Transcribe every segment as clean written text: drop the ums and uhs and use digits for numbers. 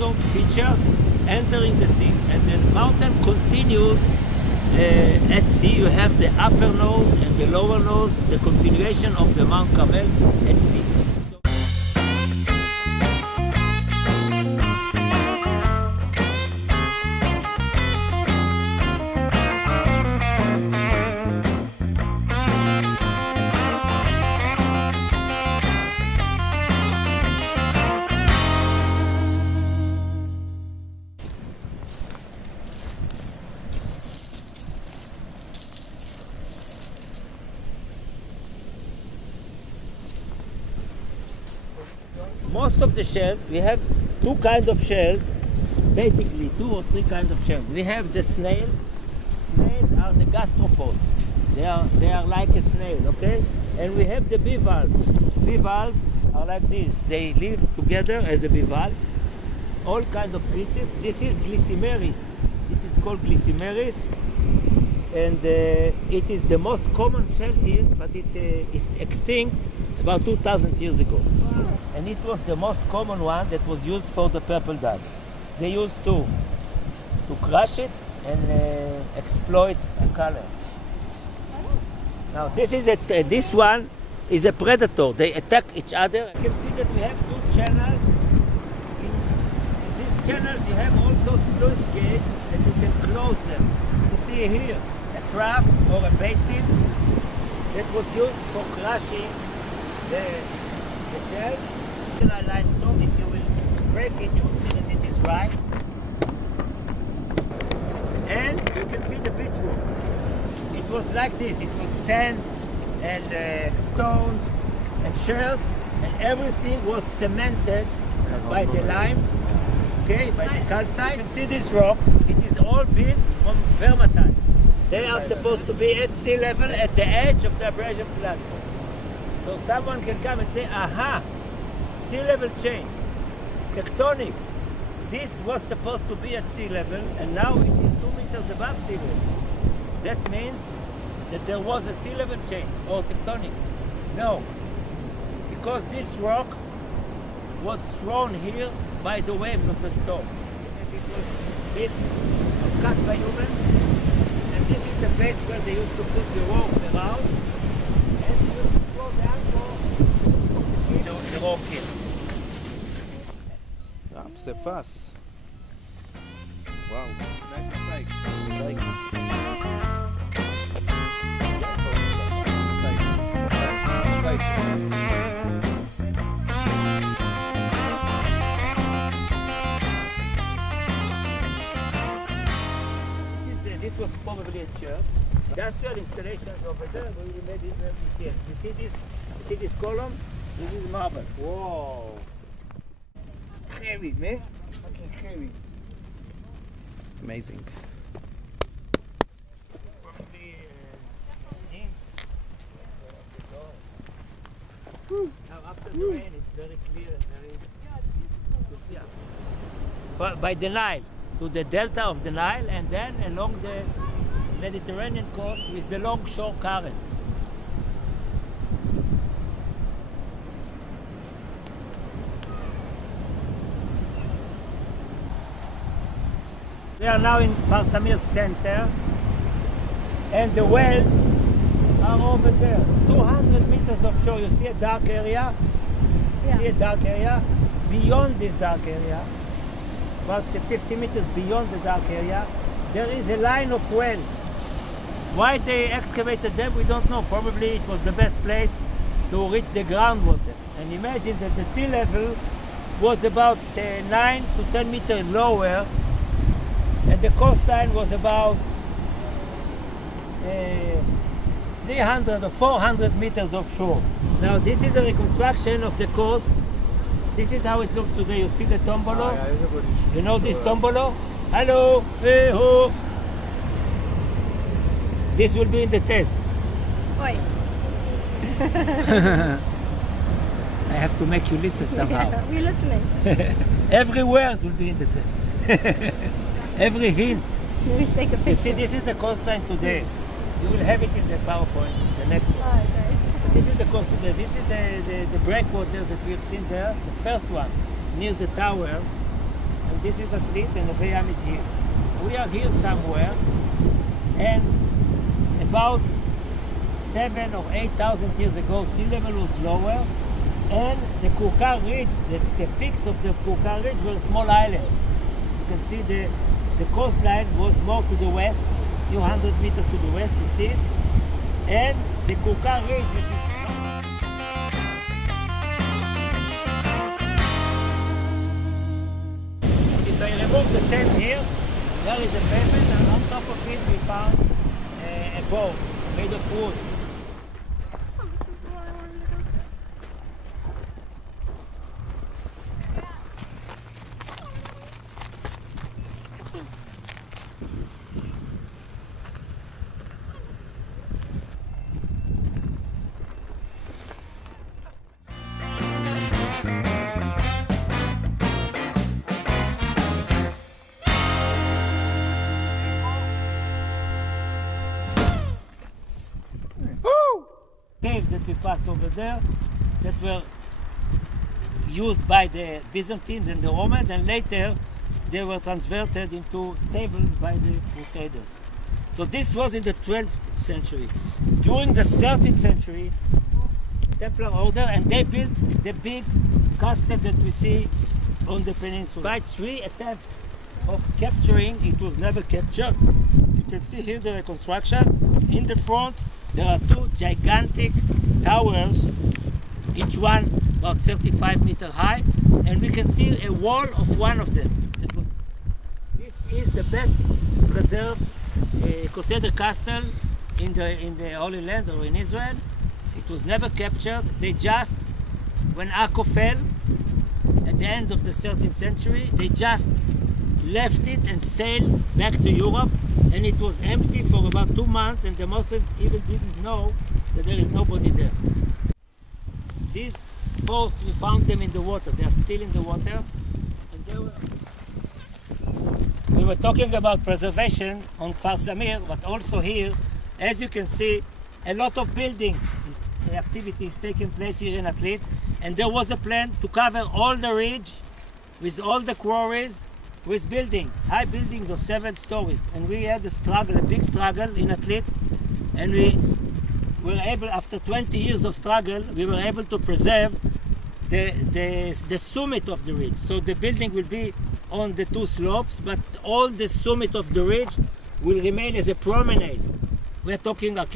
bottom feature entering the sea, and the mountain continues at sea. You have the upper nose and the lower nose, the continuation of the Mount Carmel at sea. Most of the shells, we have two kinds of shells, basically 2 or 3 kinds of shells. We have the snails. Snails are the gastropods. They are like a snail, okay? And we have the bivalves. Bivalves are like this. They live together as a bivalve. All kinds of species. This is Glycimeris. This is called Glycimeris. And it is the most common shell here, but it is extinct about 2,000 years ago. Wow. And it was the most common one that was used for the purple dye. They used to crush it and exploit the color. Now this one is a predator. They attack each other. You can see that we have 2 channels. In these channels you have also sluice gates and you can close them. You see here a trough or a basin that was used for crushing the shell. Limestone, if you will break it, you will see that it is right. And you can see the beach rock. It was like this. It was sand and stones and shells, and everything was cemented by the lime, okay, by the calcite. You can see this rock. It is all built from vermatile. They are supposed to be at sea level at the edge of the abrasion platform. So someone can come and say, aha, sea level change, tectonics. This was supposed to be at sea level, and now it is 2 meters above sea level. That means that there was a sea level change or tectonic. No, because this rock was thrown here by the waves of the storm. It was cut by humans, and this is the place where they used to put the rope around, and you used to throw the anchor of the rock here. פסיפס. וואו. נייס מסייק. מסייק. מסייק. This was probably a church. Industrial installations over there, we made it very here. You see this column? This is marble. Whoa. Heavy, man. Fucking heavy. Amazing. Probably now after the rain, it's very clear and very yeah. By the Nile to the delta of the Nile, and then along the Mediterranean coast with the long shore currents. We are now in Bar Samir's center, and the wells are over there. 200 meters offshore. You see a dark area? Yeah. See a dark area? Beyond this dark area, about 50 meters beyond the dark area, there is a line of wells. Why they excavated them, we don't know. Probably it was the best place to reach the groundwater. And imagine that the sea level was about 9 to 10 meters lower, and the coastline was about 300 or 400 meters offshore. Now this is a reconstruction of the coast. This is how it looks today. You see the tombolo? You know this tombolo? Hello, hey ho. This will be in the test. Oi. I have to make you listen somehow. Yeah, we're listening. Every word will be in the test. Every hint. We take a picture. You see, this is the coastline today. You will have it in the PowerPoint, the next one. Oh, okay. This is the coast today. This is the breakwater that we have seen there, the first one, near the towers. and this is Atlit, and the Veyam is here. We are here somewhere, and about 7,000 or 8,000 years ago, sea level was lower, and the Kurkar Ridge, the peaks of the Kurkar Ridge were small islands. You can see the coastline was more to the west, a few hundred meters to the west, you see it, and the Kurkar Ridge, which is if I remove the sand here, there is a pavement, and on top of it we found a boat made of wood. Oh, this is the one I wanted to go to. Caves that we passed over there that were used by the Byzantines and the Romans, and later they were converted into stables by the Crusaders. So this was in the 12th century. During the 13th century, Templar order, and they built the big castle that we see on the peninsula. By 3 attempts of capturing, it was never captured. You can see here the reconstruction. In the front, there are 2 gigantic towers, each one about 35 meters high, and we can see a wall of one of them. This is the best preserved Crusader castle in the Holy Land or in Israel. It was never captured. They just, when Akko fell at the end of the 13th century, they just left it and sailed back to Europe, and it was empty for about 2 months, and the Muslims even didn't know that there is nobody there. These boats, we found them in the water. They are still in the water, and we were talking about preservation on Kfar Samir, but also here, as you can see, a lot of building activities taking place here in Atlit, and there was a plan to cover all the ridge with all the quarries with buildings, high buildings of 7 stories. And we had a struggle, a big struggle in Atlit, and we were able, after 20 years of struggle, we were able to preserve the summit of the ridge. So the building will be on the 2 slopes, but all the summit of the ridge will remain as a promenade. We're talking about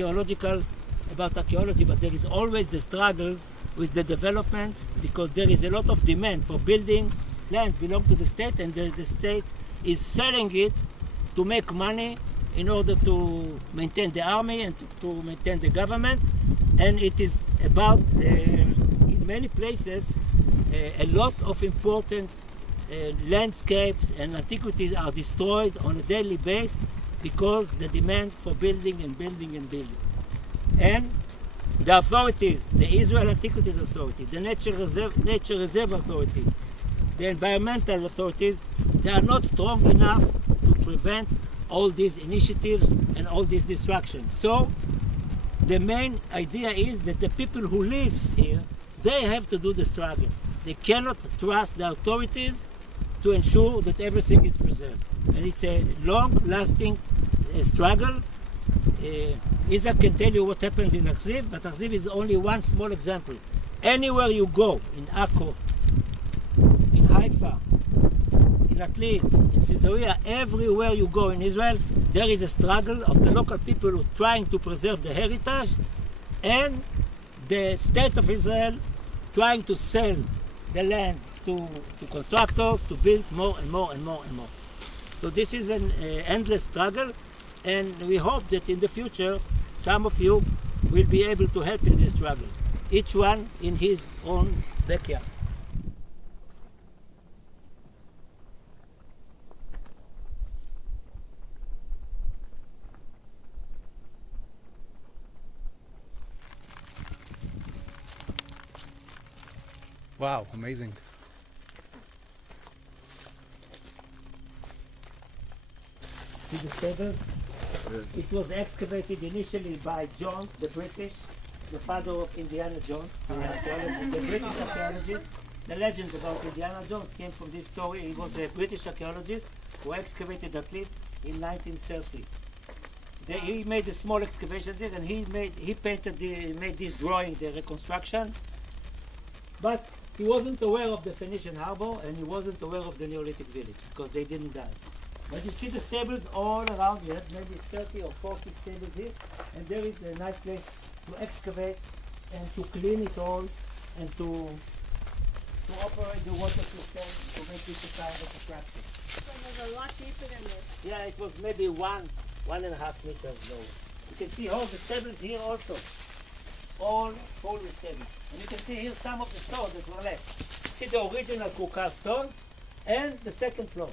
archaeology, but there is always the struggles with the development, because there is a lot of demand for building. Land belongs to the state, and the state is selling it to make money in order to maintain the army and to maintain the government. And it is about, in many places, a lot of important landscapes and antiquities are destroyed on a daily basis because the demand for building and building and building. And the authorities, the Israel Antiquities Authority, the Nature Reserve Authority, the environmental authorities, they are not strong enough to prevent all these initiatives and all this destruction. So the main idea is that the people who live here, they have to do the struggle. They cannot trust the authorities to ensure that everything is preserved. And it's a long-lasting struggle. Isaac can tell you what happens in Achziv, but Achziv is only one small example. Anywhere you go, in Akko, in Haifa, in Atlit, in Caesarea, everywhere you go in Israel, there is a struggle of the local people who are trying to preserve the heritage, and the state of Israel trying to sell the land to constructors to build more and more and more and more. So this is an endless struggle, and we hope that in the future some of you will be able to help in this struggle, each one in his own backyard. Wow, amazing. See the stables? It was excavated initially by Jones, the British, the father of Indiana Jones, the British archaeologist. the legend about Indiana Jones came from this story. He was a British archaeologist who excavated Atlit in 1930. He made the small excavations here, and he made this drawing, the reconstruction. But he wasn't aware of the Phoenician harbor, and he wasn't aware of the Neolithic village because they didn't die. But you see the stables all around. We have maybe 30 or 40 stables here, and there is a nice place to excavate and to clean it all and to operate the water system to make this a kind of attraction. So it was a lot deeper than this. Yeah, it was maybe 1.5 meters low. You can see all the stables here also. All full with stables. And you can see here some of the stones that were left. See the original Kukar stone and the second floor.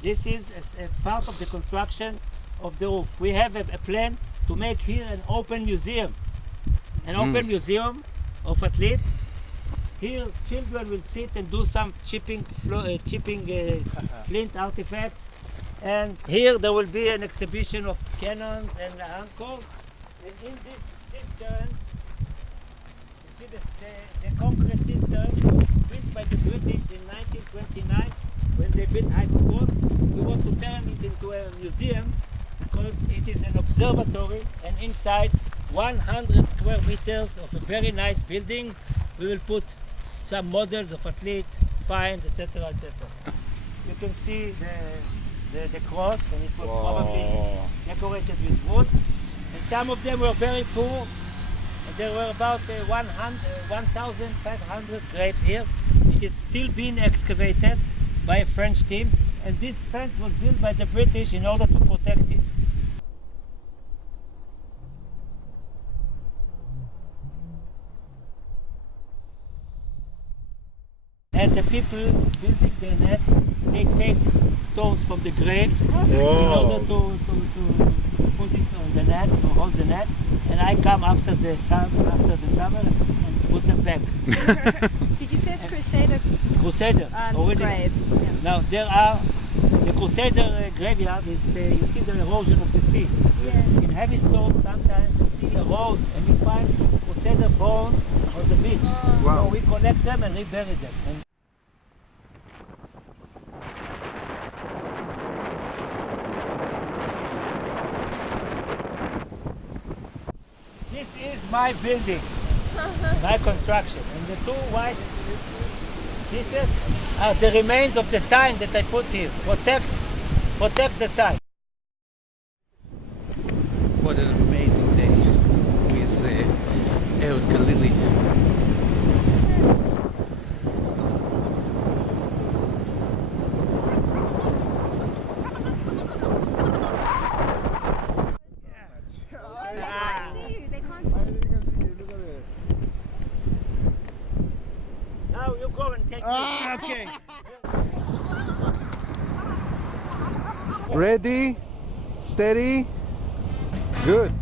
This is a part of the construction of the roof. We have a plan to make here an open museum. An open museum of Atlit. Here children will sit and do some chipping flint artifacts. And here there will be an exhibition of cannons and anchors. And in this cistern, you see the concrete cistern built by the British in 1929 when they built Haifa. We want to turn it into a museum because it is an observatory, and inside 100 square meters of a very nice building. We will put some models of Atlit, finds, etc., etc. You can see the cross, and it was probably decorated with wood. And some of them were very poor. And there were about 1,500 graves here. It is still being excavated by a French team. And this fence was built by the British in order to protect it. And the people building their nets, they take stones from the graves in order to put it on the net, to hold the net. And I come after the summer and put them back. Did you say it's Crusader? Crusader, original. Grave. Yeah. Now there are the Crusader graveyard is you see the erosion of the sea. Yeah. In heavy storms sometimes you see a road and you find Crusader bones on the beach. Wow. So we collect them and rebury them. And this is my building, my construction. And the two white pieces are the remains of the sign that I put here. Protect the sign. What an amazing day with Ehud Galili. They can't see you. Now you go and take me. Okay. Ready, steady, good.